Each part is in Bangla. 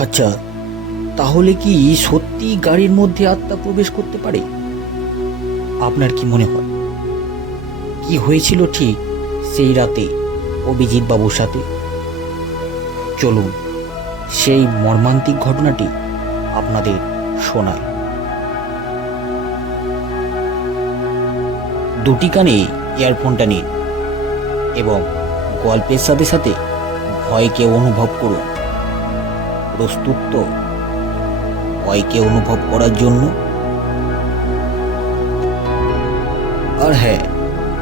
আচ্ছা তাহলে কি সত্যি গাড়ির মধ্যে আত্মা প্রবেশ করতে পারে? আপনার কি মনে হয়? কি হয়েছিল ঠিক সেই রাতে অভিজিৎ বাবুর সাথে? চলুন, সেই মর্মান্তিক ঘটনাটি আপনাদের শোনায় দুটি কানে ইয়ারফোনটা নিন এবং গল্পের সাথে সাথে ভয়কে অনুভব করুন। প্রস্তুত তো ভয়কে অনুভব করার জন্য? আর হ্যাঁ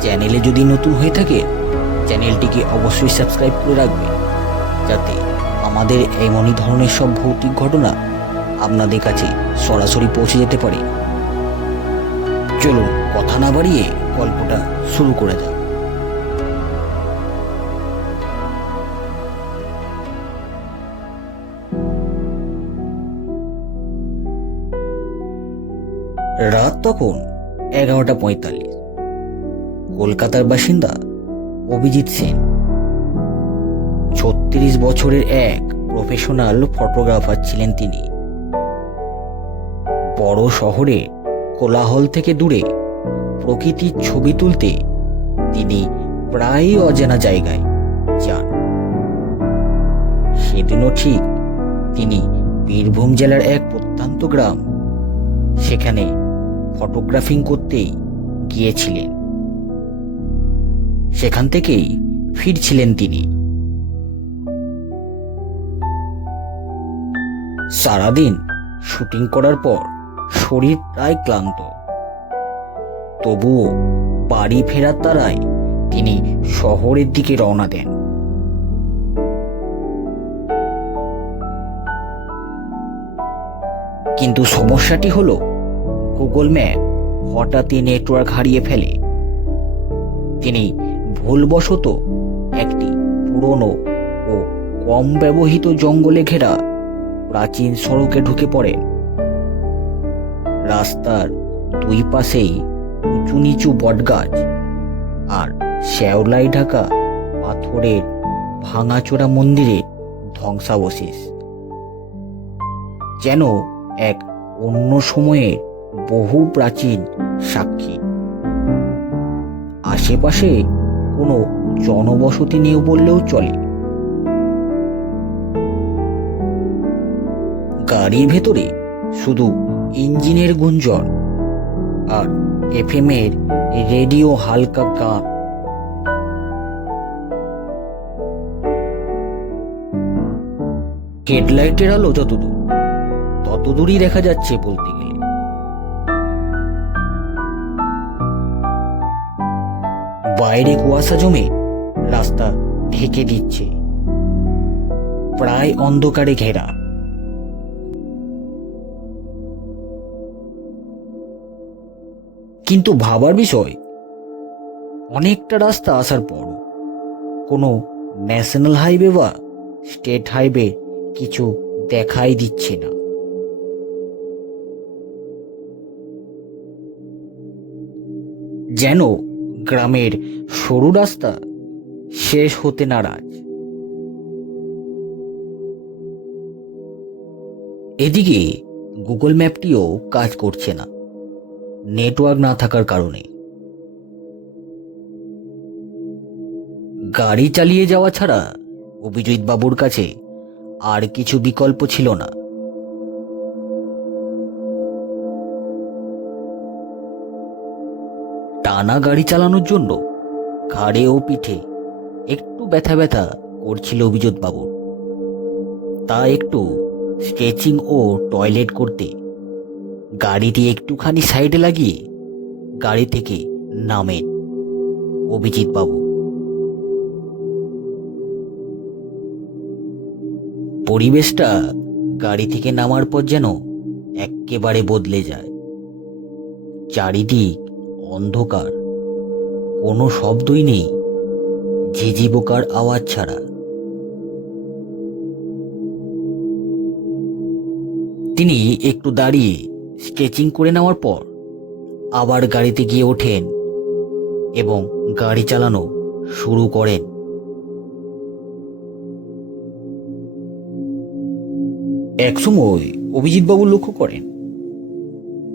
চ্যানেলে যদি নতুন হয়ে থাকে, চ্যানেলটিকে অবশ্যই সাবস্ক্রাইব করে রাখবেন যাতে আমাদের এমনই ধরনের সব ভৌতিক ঘটনা আপনাদের কাছে সরাসরি পৌঁছে যেতে পারে। চলুন, কথা না বাড়িয়ে গল্পটা শুরু করা যাক রাত তখন এগারোটা পঁয়তাল্লিশ। কলকাতার বাসিন্দা অভিজিৎ সেন। ছত্রিশ বছরের এক প্রফেশনাল ফটোগ্রাফার ছিলেন তিনি। বড় শহরে কোলাহল থেকে দূরে প্রকৃতির ছবি তুলতে তিনি প্রায় অজানা জায়গায় যান। সেদিনও ঠিক তিনি বীরভূম জেলার এক প্রত্যন্ত গ্রাম। সেখানে ফটোগ্রাফিং করতেই গিয়েছিলেন। সেখান থেকেই ফিরছিলেন তিনি। সারাদিন শুটিং করার পর শরীর প্রায় ক্লান্ত। তবুও বাড়ি ফেরার তারায় তিনি শহরের দিকে রওনা দেন। কিন্তু সমস্যাটি হলো গুগল ম্যাপ হঠাৎই নেটওয়ার্ক হারিয়ে ফেলে। তিনি ভুলবশত একটি পুরনো ও কম ব্যবহৃত জঙ্গলে ঘেরা প্রাচীন সড়কে ঢুকে পড়েন। রাস্তার দুই পাশেই উঁচু নিচু বটগাছ আর শ্যাওলাই ঢাকা পাথরের ভাঙাচোরা মন্দিরের ধ্বংসাবশেষ। যেন এক অন্য সময়ের বহু প্রাচীন সাক্ষী। আশেপাশে কোনো জনবসতি নেই বললেও চলে। গাড়ির ভেতরে শুধু ইঞ্জিনের গুঞ্জন আর এফএম এর রেডিও হালকা গান। হেডলাইটের আলো যতদূর, ততদূরই দেখা যাচ্ছে বলতে গেলে। বাইরে কুয়াশা জমে রাস্তা ঢেকে দিচ্ছে। প্রায় অন্ধকারে ঘেরা। কিন্তু ভাবার বিষয়, অনেকটা রাস্তা আসার পর কোনো ন্যাশনাল হাইওয়ে বা স্টেট হাইওয়ে কিছু দেখাই দিচ্ছে না। যেন গ্রামের সরু রাস্তা শেষ হতে নারাজ। এদিকে গুগল ম্যাপটিও কাজ করছে না, নেটওয়ার্ক না থাকার কারণে। গাড়ি চালিয়ে যাওয়া ছাড়া অভিজিৎ বাবুর কাছে আর কিছু বিকল্প ছিল না। টানা গাড়ি চালানোর জন্য ঘাড়ে ও পিঠে একটু ব্যথা ব্যথা করছিল অভিজিৎ বাবুর তা একটু স্ট্রেচিং ও টয়লেট করতে। গাড়িটি একটুখানি সাইডে লাগিয়ে গাড়ি থেকে নামেন অভিজিৎ বাবু পরিবেশটা গাড়ি থেকে নামার পর যেন একেবারে বদলে যায়। চারিদিক অন্ধকার। কোনো শব্দই নেই ঝিঝি পোকার আওয়াজ ছাড়া। তিনি একটু দাঁড়িয়ে স্কেচিং করে নেওয়ার পর আবার গাড়িতে গিয়ে ওঠেন এবং গাড়ি চালানো শুরু করেন। একসময় অভিজিৎবাবু লক্ষ্য করেন,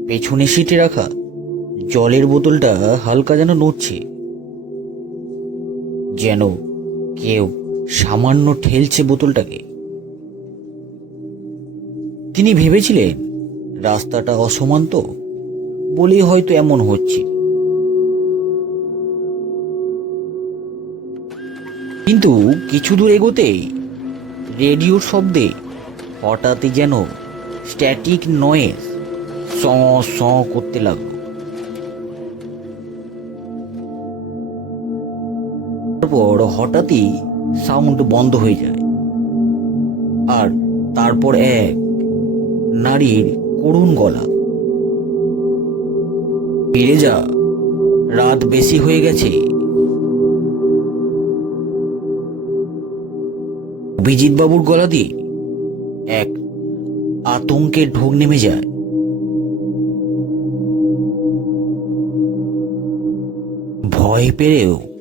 পেছনে সিটে রাখা জলের বোতলটা হালকা যেন নড়ছে। যেন কেউ সামান্য ঠেলছে বোতলটাকে। তিনি ভেবেছিলেন, রাস্তাটা অসমান তো, বলেই হয়তো এমন হচ্ছে। কিন্তু কিছু দূর এগোতেই রেডিওর শব্দে হঠাৎই যেন স্ট্যাটিক নয়েজ স স করতে লাগল। তারপর হঠাৎই সাউন্ড বন্ধ হয়ে যায়। আর তারপর এক নারীর করুণ গলা। ফিরে যা রাত বেশি হয়ে গেছে। বাবুর গলা দিয়ে এক আতঙ্কের ঢোক নেমে যায়। ভয় পেলেও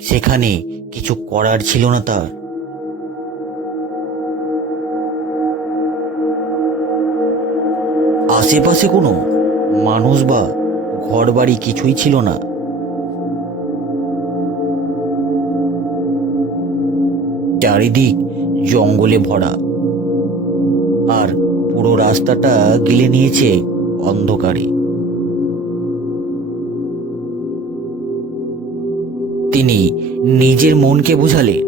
সেখানে কিছু করার ছিল না তার। আশেপাশে কোনো মানুষ বা ঘর বাড়ি কিছুই ছিল না। চারিদিক জঙ্গলে ভরা। আর পুরো রাস্তাটা গিলে নিয়েছে অন্ধকারে। তিনি নিজের মনকে বোঝালেন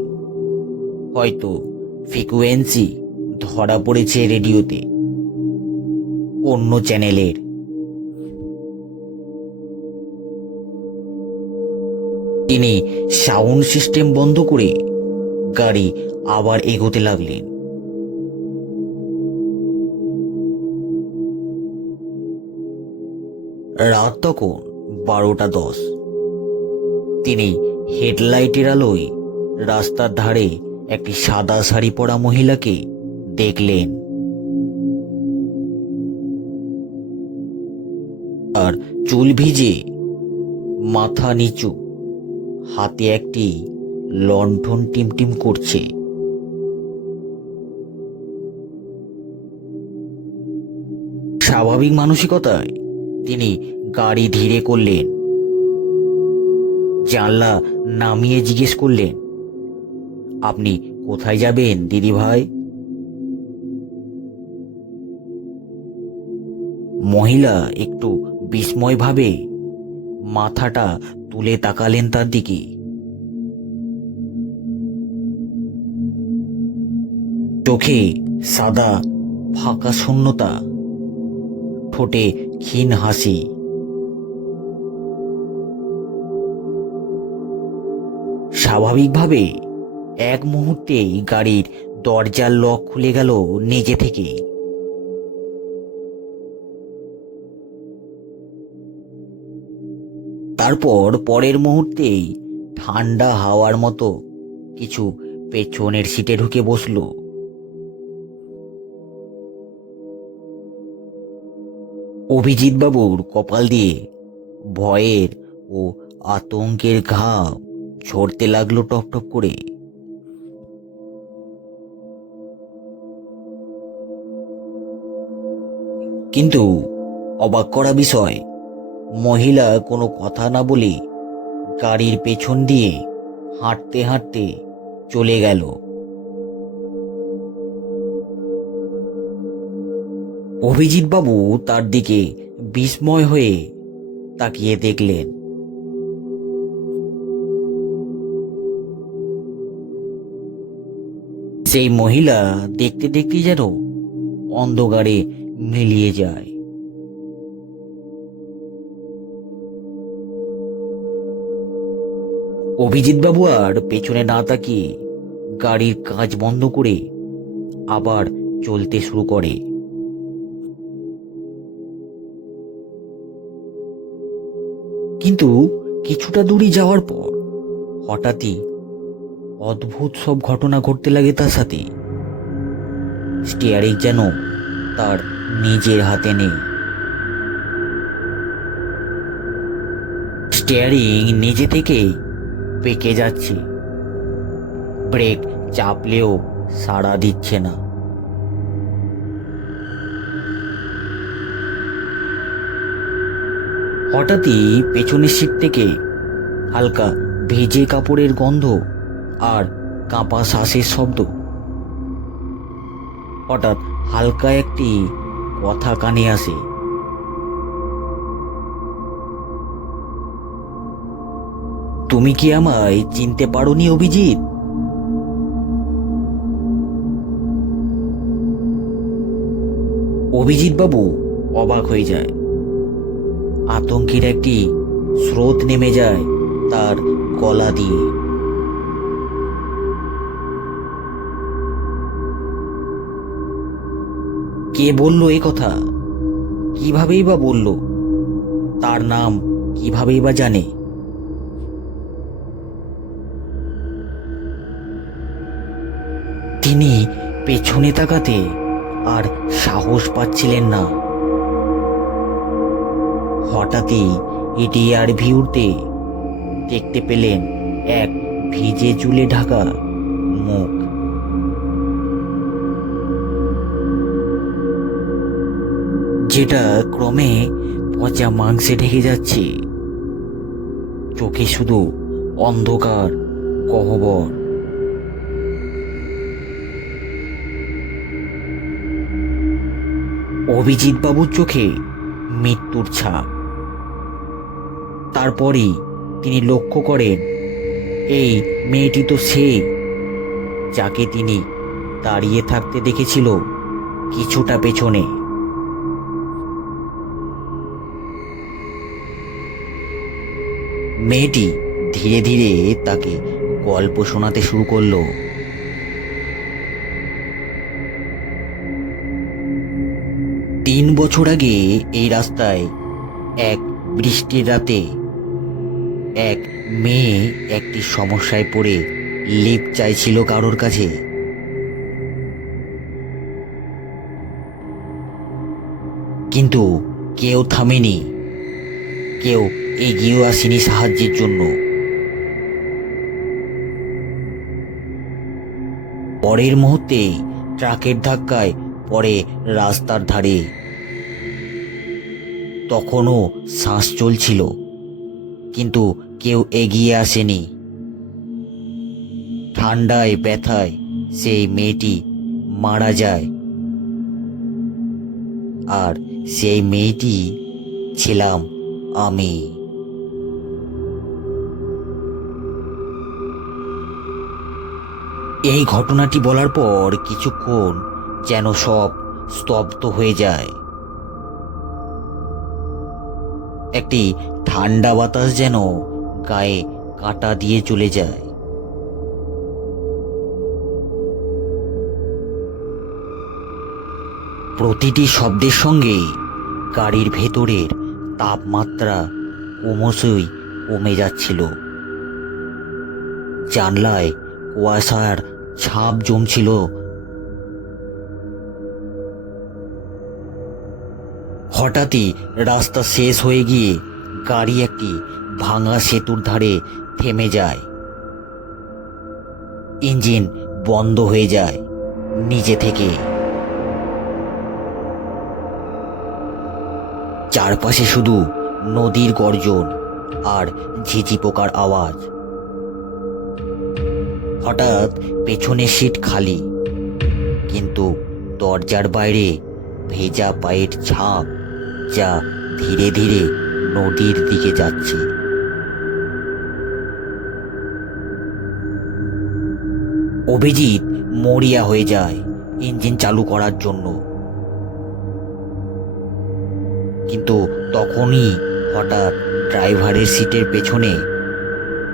হয়তো ফ্রিকুয়েন্সি ধরা পড়েছে রেডিওতে। অন্য চ্যানেলের। তিনি সাউন্ড সিস্টেম বন্ধ করে গাড়ি আবার এগোতে লাগলেন। রাত তখন বারোটা দশ। তিনি হেডলাইটের আলোয় রাস্তার ধারে একটি সাদা শাড়ি পরা মহিলাকে দেখলেন। আর চুল ভিজে মাথা নিচু, হাতে একটি লণ্ঠন টিমটিম করছে। স্বাভাবিক মানসিকতায় তিনি গাড়ি ধীরে করলেন। জানলা নামিয়ে জিজ্ঞেস করলেন, আপনি কোথায় যাবেন, দিদি ভাই? মহিলা একটু বিস্ময়ভাবে মাথাটা তুলে তাকালেন তার দিকে। চোখে সাদা, ফাঁকা শূন্যতা, ঠোঁটে ক্ষীণ হাসি। স্বাভাবিকভাবে এক মুহূর্তেই গাড়ির দরজার লক খুলে গেল নিজে থেকে। তারপর পরের মুহূর্তেই ঠান্ডা হাওয়ার মতো কিছু পেছনের সিটে ঢুকে বসল। অভিজিৎ বাবুর কপাল দিয়ে ভয়ের ও আতঙ্কের ঘাম ঝরতে লাগল টপ টপ করে। কিন্তু অবাক করা বিষয়, মহিলা কোনো কথা না বলে গাড়ির পেছন দিয়ে হাঁটতে হাঁটতে চলে গেল। অভিজিৎ বাবু তার দিকে বিস্ময় হয়ে তাকিয়ে দেখলেন। সেই মহিলা দেখতে দেখতে যেন অন্ধকারে মিলিয়ে যায়। অভিজিৎ বাবু আর পেছনে না তাকিয়ে গাড়ির কাজ বন্ধ করে আবার চলতে শুরু করে। কিন্তু কিছুটা দূরে যাওয়ার পর হঠাৎই অদ্ভুত সব ঘটনা ঘটতে লাগে তার সাথে। স্টিয়ারিং যেন তার নিজের হাতে নেই। স্টিয়ারিং নিজে থেকেই পেকে যাচ্ছে। ব্রেক চাপলেও সাড়া দিচ্ছে না। হঠাৎই পেছনের সিট থেকে হালকা ভেজে কাপড়ের গন্ধ আর কাঁপা শ্বাসের শব্দ। হঠাৎ হালকা একটি কথা কানে আসে। তুমি কি আমায় চিনতে পারোনি অভিজিৎ? অভিজিৎ বাবু অবাক হয়ে যায়। আতঙ্কের একটি স্রোত নেমে যায় তার গলা দিয়ে। কে বলল এ কথা? কিভাবেই বা বলল? তার নাম কিভাবেই বা জানে? তিনি পেছনে তাকাতে আর সাহস পাচ্ছিলেন না। হঠাৎই এটিআর ভিউতে দেখতে পেলেন এক ভিজে চুলে ঢাকা মুখ। যেটা ক্রমে পচা মাংসে ঢেকে যাচ্ছে। চোখে শুধু অন্ধকার গহ্বর অভিজিৎ বাবুর চোখে মৃত্যুর ছাপ। তারপরেই তিনি লক্ষ্য করেন, এই মেয়েটি তো সে যাকে তিনি দাঁড়িয়ে থাকতে দেখেছিল কিছুটা পেছনে। মেয়েটি ধীরে ধীরে তাকে গল্প শোনাতে শুরু করল। তিন বছর আগে এই রাস্তায় এক বৃষ্টির রাতে এক মেয়ে একটি সমস্যায় পড়ে লিপ চাইছিল কারোর কাছে। কিন্তু কেউ থামেনি। কেউ এগিয়েও আসেনি সাহায্যের জন্য। পরের মুহূর্তে ট্রাকের ধাক্কায় পরে রাস্তার ধারে। তখনও শ্বাস চলছিল, কিন্তু কেউ এগিয়ে আসেনি। ঠান্ডায়, ব্যথায় সেই মেয়েটি মারা যায়। আর সেই মেয়েটি ছিলাম আমি। এই ঘটনাটি বলার পর কিছুক্ষণ যেন সব স্তব্ধ হয়ে যায়। একটি ঠান্ডা বাতাস যেন গায়ে কাঁটা দিয়ে চলে যায়। প্রতিটি শব্দের সঙ্গে গাড়ির ভেতরের তাপমাত্রা ক্রমশই কমে যাচ্ছিল। জানলায় কুয়াশার ছাপ জমছিল। হঠাৎই রাস্তা শেষ হয়ে গিয়ে গাড়ি একটি ভাঙা সেতুর ধারে থেমে যায়। ইঞ্জিন বন্ধ হয়ে যায় নিজে থেকে। চারপাশে শুধু নদীর গর্জন আর ঝিঝি পোকার আওয়াজ। হঠাৎ পেছনের সিট খালি। কিন্তু দরজার বাইরে ভেজা পায়ের ছাপ যা ধীরে ধীরে নদীর দিকে যাচ্ছে। অভিজিৎ মরিয়া হয়ে যায় ইঞ্জিন চালু করার জন্য। কিন্তু তখনই হঠাৎ ড্রাইভারের সিটের পেছনে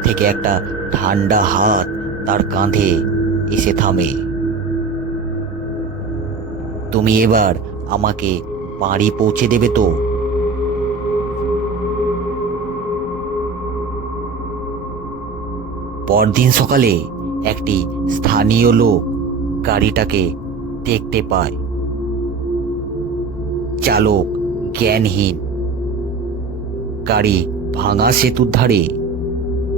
থেকে একটা ঠান্ডা হাত তার কাঁধে এসে থামে। তুমি এবার আমাকে বাড়ি পৌঁছে দেবে তো? পরদিন সকালে একটি স্থানীয় লোক গাড়িটাকে দেখতে পায়। চালক জ্ঞানহীন। গাড়ি ভাঙা সেতুর ধারে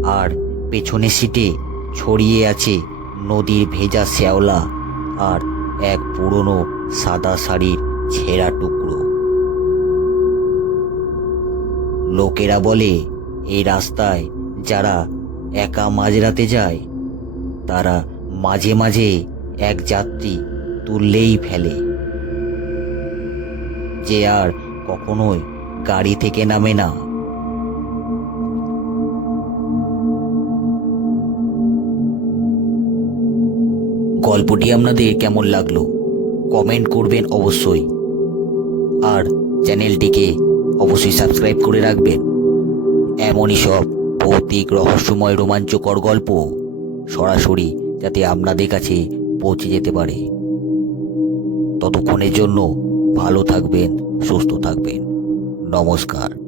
আর পেছনের সিটে ছড়িয়ে আছে নদীর ভেজা শ্যাওলা আর এক পুরনো সাদা শাড়ির ছেঁড়া টুকরো। লোকেরা বলে, এই রাস্তায় যারা একা মাঝরাতে যায়, তারা মাঝে মাঝে এক যাত্রী তুললেই ফেলে। যে আর কখনোই গাড়ি থেকে নামে না। গল্পটি আপনাদের কেমন লাগল? কমেন্ট করবেন অবশ্যই। আর চ্যানেলটিকে অবশ্যই সাবস্ক্রাইব করে রাখবেন। এমনই সব ভৌতিক, রহস্যময়, রোমাঞ্চকর গল্প সরাসরি যাতে আপনাদের কাছে পৌঁছে যেতে পারে। ততক্ষণের জন্য ভালো থাকবেন, সুস্থ থাকবেন। নমস্কার।